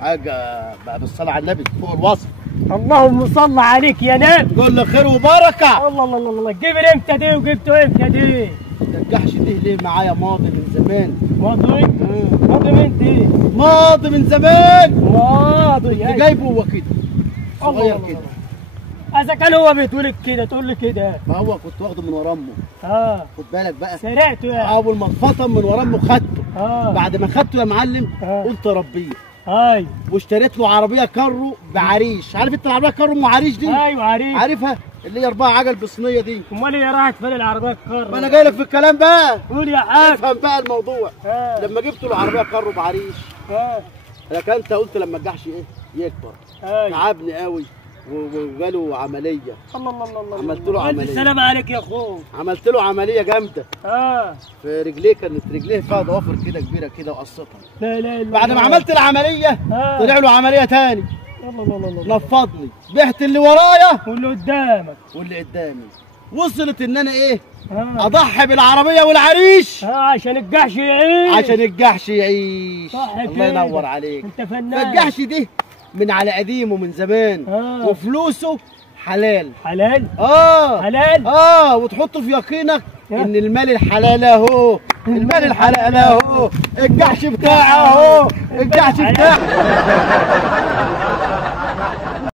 حاجه بقى بالصلاه على النبي فوق الوصف. اللهم صل عليك يا نبي. كل خير وبركه. الله الله الله الله. جيب امتى دي وجبته امتى دي؟ الجحش دي ليه معايا ماضي من زمان. ماضي؟ ماضي من دي؟ ماضي من زمان. ماضي كنت جايبه هو كده صغير كده. اذا كان هو بتقول كده تقول لي كده. ما هو كنت واخده من ورا امه. خد بالك بقى. سرقته يعني. اول ما اتفطم من ورا امه خدته. بعد ما خدته يا معلم قلت اربيه. ايوه. واشتريت له عربيه كارو بعريش. عارف انت العربيه كارو ام عريش دي؟ ايوه عريش. عارفها؟ اللي هي 4 عجل بصينيه دي. امال هي راحت فين العربيه الكارو؟ ما انا جاي لك في الكلام بقى. قول يا حاج. افهم بقى الموضوع. لما جبت له عربيه كارو بعريش. لكن انت قلت لما الجحش ايه؟ يكبر. تعبني قوي وجاله عمليه. الله الله الله. عملت له عمليه. السلام عليك يا اخوه. عملت له عمليه جامده. في رجليه، كانت رجليه فيها ضوافر كده كبيره كده وقصتها. لا لا لا. بعد ما عملت العمليه طلع له عمليه تاني. الله الله الله. نفضني، بعت اللي ورايا واللي قدامك واللي قدامي. وصلت ان انا ايه؟ اضحي بالعربيه والعريش عشان الجحش يعيش. عشان الجحش يعيش. صح كده. الله ينور عليك. انت فنان. فالجحش دي من على قديمه من زمان. وفلوسه حلال. حلال؟ حلال؟ وتحطه في يقينك ان المال الحلال اهو. المال الحلال اهو. الجحش بتاعه اهو. الجحش بتاعه.